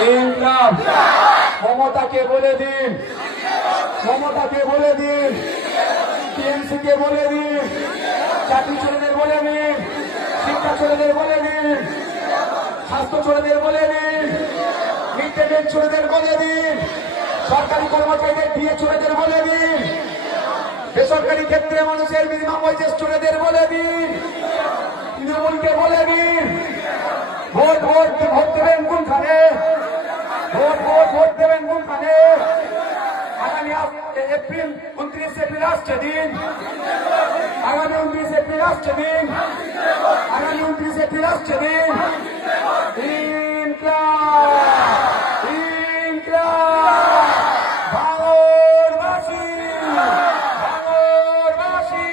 ইনকলাব। মমতাকে বলে দিন, মমতাকে বলে দিন, টিএমসি কে বলে দিন, চাকরি ছেলেদের বলে দিন, শিক্ষা ছেলেদের বলে দিন, স্বাস্থ্য ছেলেদের বলে দিন, মিড ডে মিল ছেলেদের বলে দিন, সরকারি কর্মচারীদের দিয়ে ছেলেদের বলে দিন, বেসরকারি ক্ষেত্রে মানুষের মিনিমাম ওয়েজেস ছেলেদের বলে দিন, তৃণমূলকে বলে দিন, ভোট ভোট ভোট দেবেন কোনখানে, ভোট ভোট ভোট দেবেন কোনখানে। আগামী এপ্রিল 29 এপ্রিল আসছে দিন, আগামী 29 এপ্রিল আসছে দিন, আগামী 29 এপ্রিল আসছে দিন। ইনকলাব, ইনকলাব, ভারতবাসী, ভারতবাসী।